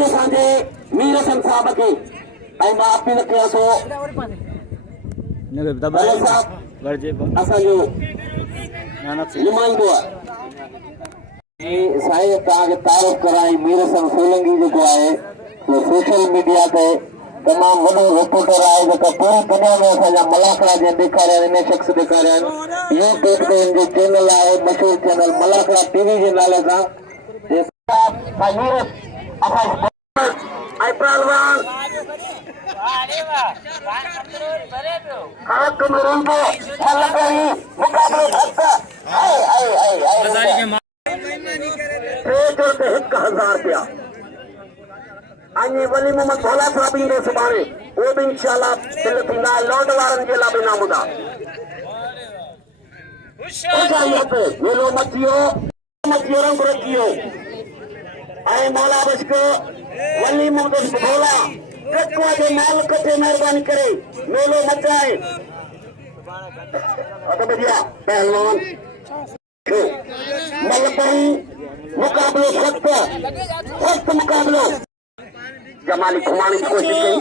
worry असांजे मीर हसन साहब खे ऐं मां अपील कयां थो असांजो नुमाइंदो आहे साईं तव्हांखे तारीफ़ कराई मीर हसन सोलंगी जेको आहे सोशल मीडिया ते तमामु वॾो रिपोर्टर आहे जेका पूरी दुनिया में असांजा मलाखड़ा जे ॾेखारिया आहिनि इन शख़्स ॾेखारिया आहिनि यूट्यूब ते हिन जो चैनल आहे मशहूरु चैनल मलाखड़ा टीवी जे नाले सां ऐं पहलवान रुपया वली मोहम्मद भोला साहब ईंदो सुभाणे उहो बि इंशाअल्लाह दिल थींदा लौट वारनि जे लाइ बि इनाम हूंदा मेलो मचियो रंग रखियो ऐं मौला बश्क वली मोहम्मद भोला कटवा जे मालिक ते महिरबानी करे मेलो मचाए पहलवान मलखड़ी मुकाबलो सख्त मुकाबलो जमाली घुमाने की कोशिश की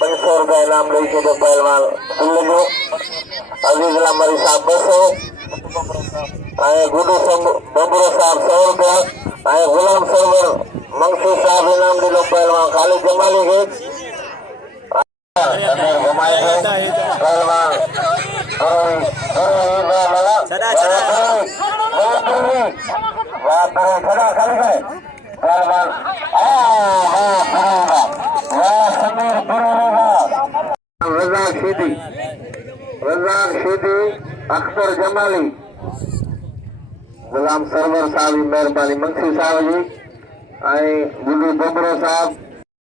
₹500 इनाम ले पहलवान अजीज मरी साहब 200 गुडू बबरो साहब 100 रुपया गुलाम सरवर मंगसी साहब इनाम दिलो पहलवान खाली जमाली के पहलवान रज़ाक शीदी अख्तर जमाली गुलाम सरवर साहब जी मेहरबानी मंगसी साहब जी गुडू बबरो साहब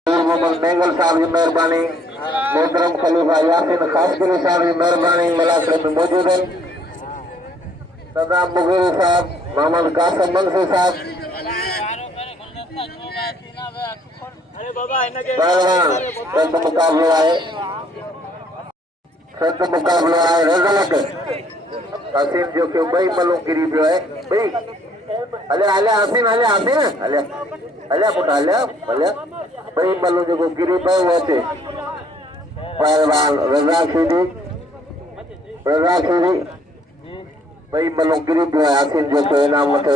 मोहम्मद बेंगल साहब जी मेहरबानी मोहतरम खलीफा यासिन खासगिरी साहब जी मेहरबानी मलाखड़े में मौजूद हैं सदाम मुगीरी साहब मोहम्मद कासिम मंगसी साहब मुकाबलो है सत मुकाबलो है रज़ाक हसीन जो कि बई मलो गिरी पियो है बई हले हसीन हले पुट हले बई मलो जो गिरी पियो वो अचे पहलवान रज़ाक शीदी बई मलो गिरी पियो है हसीन जो कि इनाम वठे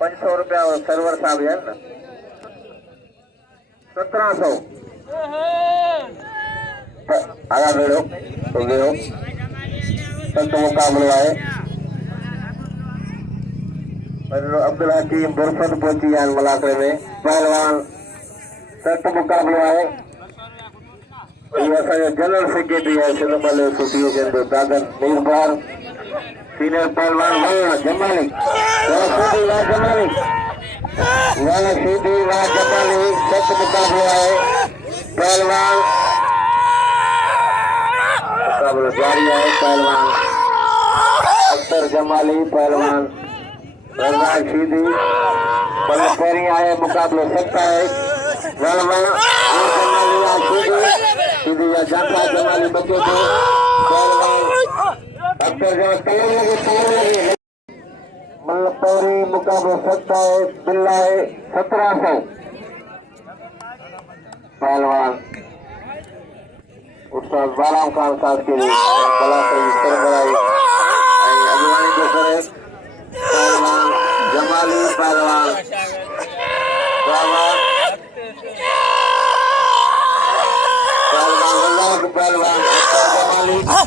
₹500 सरवर साहब है ना 1700 आया भेड़ो तो गयो सत मुकाबलो है अब्दुल हकीम बुरफत पहुंची है मलाखड़े में पहलवान सत मुकाबलो है जनरल सेक्रेटरी है सिंध एसोसिएशन जो दादन मीरबार सीनियर पहलवान जमाली शीदी जमाली सत मुकाबलो है पहलवान मुकाबलो जारी है पहलवान अख्तर जमाली पहलवान रज़ाक शीदी पहिरीं आए मुकाबलो सख्त है पहलवान शीदी या जाता जमाली बचे थे पहलवान अख्तर पहिरीं मुकाबलो सख्त है बिल्ला है 1700 पहलवान उस्ताद बाराम खान साहब के लिए कलाकारी सरबराही अगवानी जो करे पहलवान जमाली पहलवान पहलवान जमाली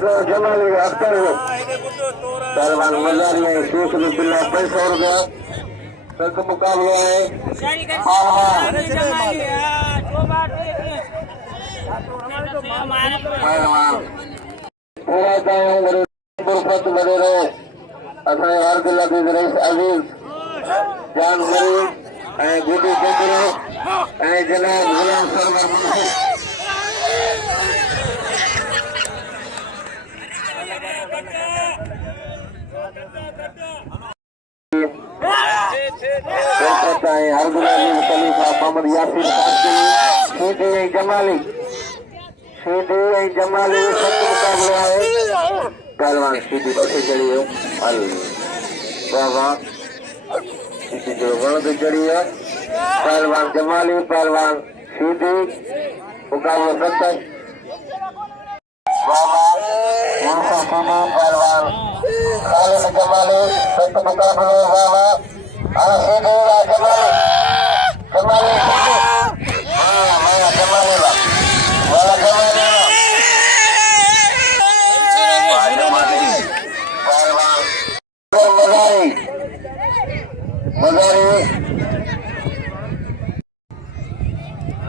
जमाली अख्तर पहलवान मजारी है शेख बिल्ला 500 रुपया तक मुकाबला है पूरा फुर्सत बने रहे असां हर दिल अज़ीज़ रईस अज़ीज़ जान मरीद ऐं गुडी केकरो ऐं जनाब गुलाम सरवर मुंशी मोहम्मद यासीन शीदी जमाली सख्त मुकाबलो है पहलवान शीदी पीछे चढ़ी है बाबा शीदी जो वण पे चढ़ी है पहलवान जमाली पहलवान शीदी मुकाबलो सख्त बाबा पहलवान खालिद जमाली सख्त मुकाबलो बाबा शीदी जमाली जमाली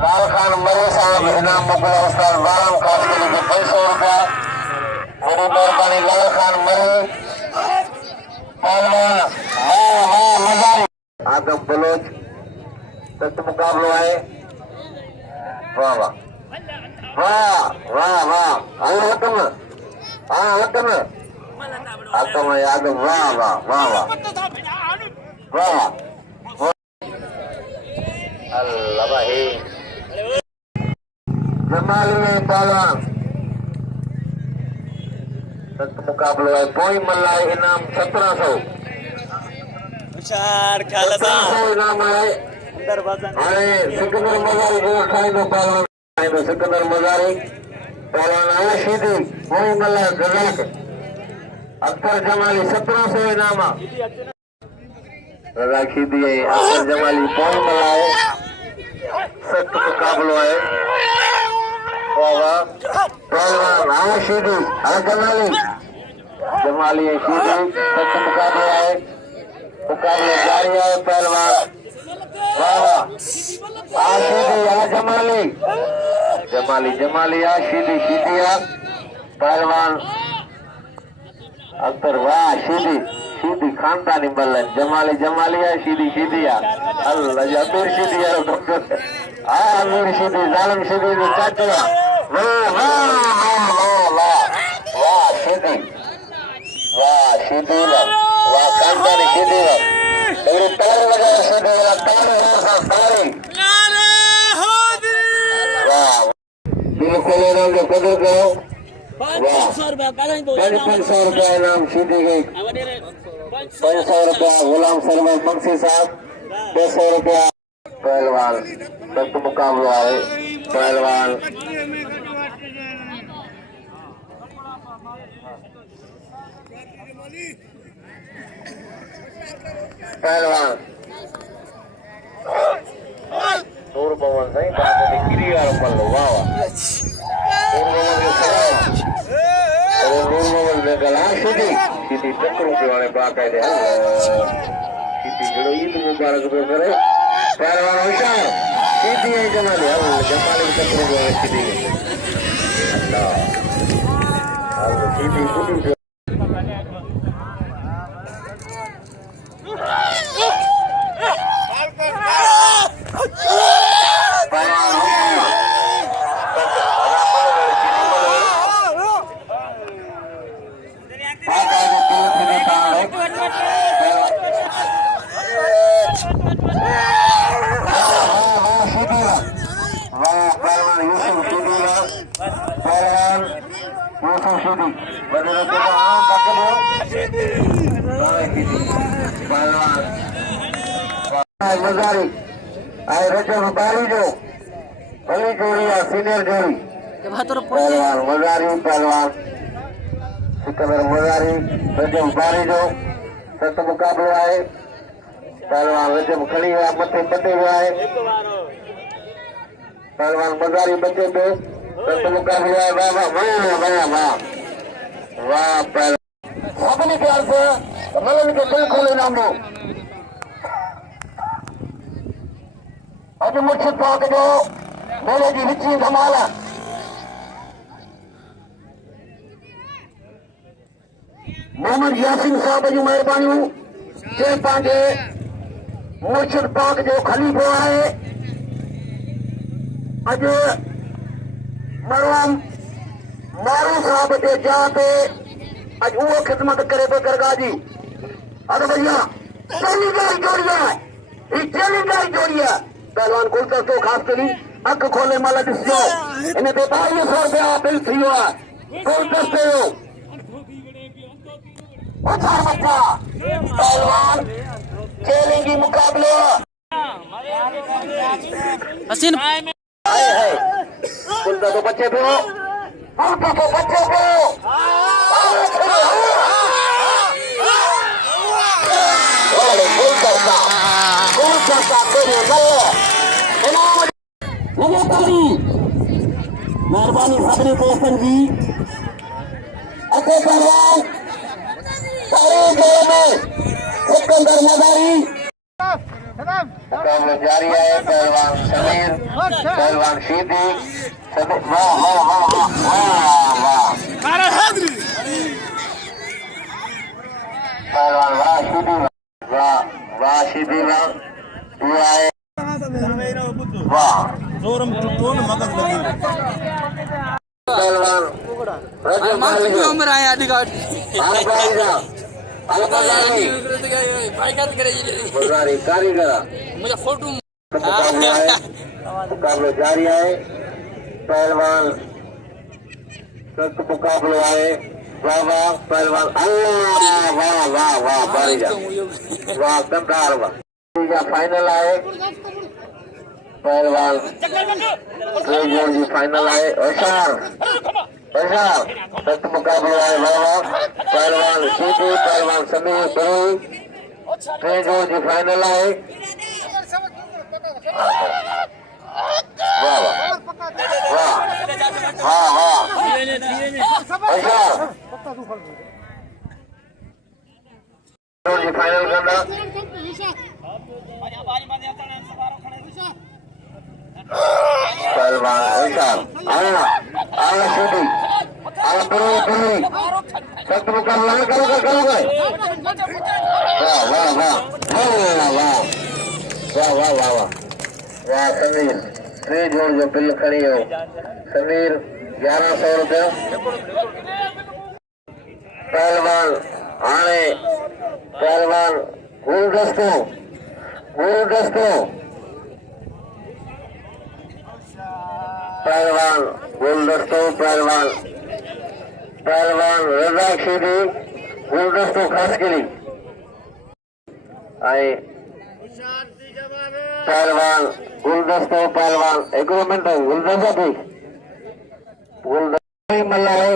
लाल खान मरे साहब इनाम मुकला उस्ताद वाराम खास के लिए 500 रुपया मेरी मेहरबानी लाल खान मरे पहलवान मजारी आदम बलोच सख्त मुकाबलो है वाह वाह वाह वाह वाह हकम यादव वाह वाह वाह वाह वाह अल्लाह भाई जमाली में पहलवान सख्त मुकाबलो है कोई मल्ला इनाम 1700 इनाम है अरे सिकंदर मजारी जो खाइंदो पहलवान सिकंदर मजारी पहलवान आया शीदी कोई मल्ला गजाक अख्तर जमाली 1700 इनाम रजा शीदी है अख्तर जमाली कोई मल्ला है सख्त मुकाबलो है पहलवान आया शीदी जमाली है शीदी सख्त मुकाबलो है मुकाबले जारी है पहलवान जमाली शीदी पहलवान अख्तर वाह शीदी खानदानी बल्लन जमाली शीदी अल्लाह जी अमीर शीदी अमीर शीदी जालिम शीदी चाचा वाह शीदी वाह खानदानी शीदी मेरे पैर लगा शीदी बिल्कुल इनाम जो कदर करो 500 रुपया इनाम शीदी गई 500 रुपया गुलाम सरवर बंसी साहब 200 रुपया पहलवान सख्त मुकाबला है पहलवान नूर भवन सही बात है क्रिया रमल वाह नूर भवन के सलाम अरे नूर भवन ने गला शीदी टकरों के वाले बाकायदे शीदी जड़ो ईद मुबारक तो करे पहलवान होशियार शीदी है जमाली जमाली टकरों के वाले शीदी अल्लाह शीदी गुडी मजारी आए रजब बाली जो बड़ी जोड़ी है सीनियर जोड़ी पहलवान मजारी पहलवान सिकंदर मजारी रजब बाली जो सख्त मुकाबलो है पहलवान रजब खड़ी हुआ मथे पटे हुआ है पहलवान मजारी बचे पे सख्त मुकाबलो है वाह वाह वाह वाह वाह सभिनी प्यार से मलन के बिल्कुल इनाम दो अज मुर्शिद पाक जो मेले जी विची धमाल मोहम्मद यासीन साहब जी मेहरबानी जे पंहिंजे मुर्शिद पाक जो खलीफ़ो आहे अज मरहूम मारू साहब के जहाँ पे अज वो खिदमत करे पे दरगाह जी अरे भैया चैलेंज जोड़िया पहलवान कुलतर तो खास करी अख खोले माल ॾिसजो इन ते 2200 रुपया बिल थी वियो आहे कुलतर ते पहलवान चैलेंजी मुकाबलो हसीन कुलतर तो बच्चे पे हो मेहरबानी सभिनी दोस्तनि जी अचे पहलवान सारे जोर में सिकंदर मदारी मुकाबलो जारी है पहलवान समीर पहलवान शीदी वाह वाह वाह वाह पहलवान वाह शीदी वाह वाह शीदी वाह वाह पहलवान उम्र आया दिगाट कारीगर मुझे फोटो मुकाबलो जारी है पहलवान सख्त मुकाबलो है वाह वाह पहलवान अल्लाह वाह वाह वाह बारीगा वाह कंधार वाह फाइनल है पहलवान जी फाइनल है अशार सख्त मुकाबलो है वाह वाह पहलवान शीदी पहलवान समीर बरोई जी फाइनल है वाह वाह वाह हाँ हाँ जी फाइनल करना पहलवान आया आया शीदी आया बरोई सख्त मुकाबला करोगे वाह वाह वाह वाह वाह वाह वाह वाह वाह समीर टे जोड़ जो बिल खड़ी हो समीर 1100 रुपया पहलवान आने पहलवान गुलदस्तो पहलवान गुलदस्तो पहलवान रजा शीदी गुलदस्तो खास के लिए आए पहलवान गुलदस्तो पहलवान एक मिनट गुलदस्ता भी गुलदस्ता मल्ला है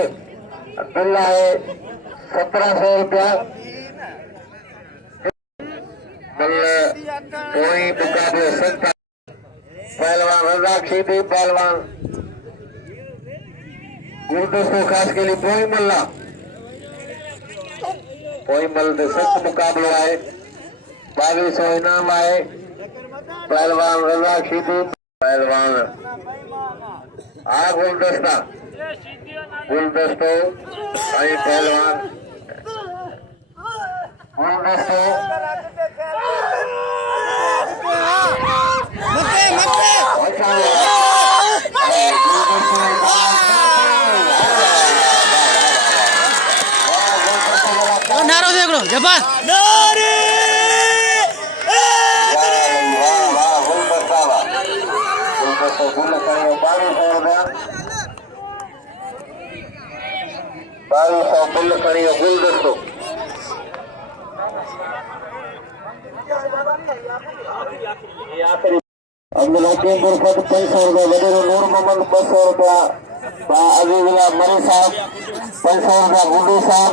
बिल्ला है 1700 रुपया कोई मुकाबले सकता पहलवान रजा शीदी पहलवान गुलदस्तो खास के लिए कोई मल्ला कोई मल सख्त मुकाबलो है 2200 इनाम आए पहलवान रजा शीदी पहलवान गुलदस्तो आई पहलवान गुलदस्तो नारो देख लो जबान बिल खड़ी गुलदस्तो अब्दुल हकीम गुरफत 500 रुपया वडेरो नूर मोहम्मद 200 रुपया अजीजुल्लाह मरी साहब 500 रुपया गुड्डू साहब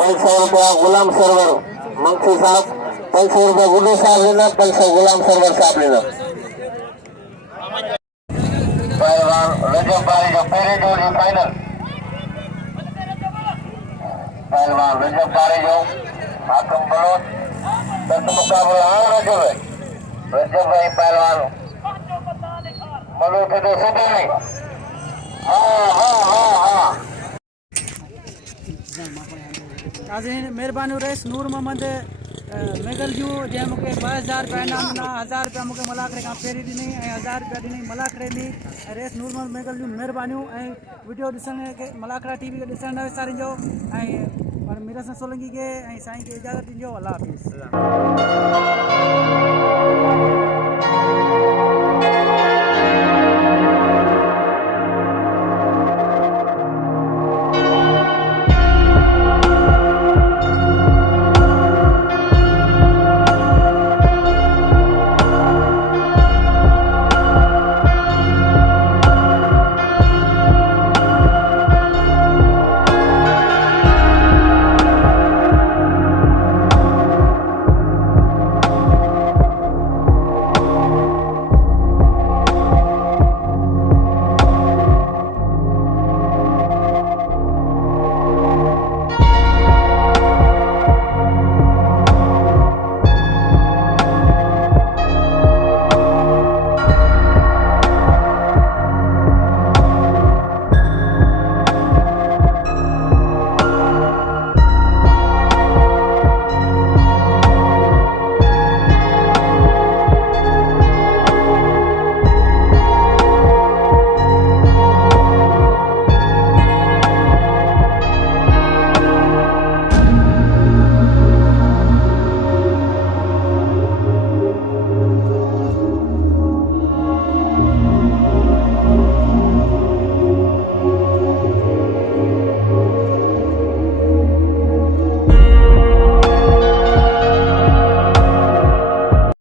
500 रुपया गुलाम सरवर मंखी साहब 500 रुपया गुड्डू साहब लेना 500 गुलाम सरवर साहब लेना पहलवान रजब बारी जो पहले जोड़ी फाइनल पहलवान रजब बारे जो हाकम बलोच दस मुकाबला रजब भाई पहलवान मलो थे तो सीधे नहीं हाँ नाज़रीन मेहरबानी रईस नूर मोहम्मद मेगल जूं जंहिं मूंखे 2000 रुपया इनाम ॾिना 1000 रुपया मूंखे मलाखड़े खां पहिरीं ॾिनई ऐं 1000 रुपया ॾिनई मलाखड़े ॾिनी ऐं रेस नूर मोहम्मद मेगल जूं महिरबानियूं ऐं वीडियो ॾिसण खे मलाखड़ा टीवी खे ॾिसण न विसारिजो ऐं मीरा सोलंकी खे ऐं साईं खे इजाज़त ॾिजो अल्लाह हाफ़िज़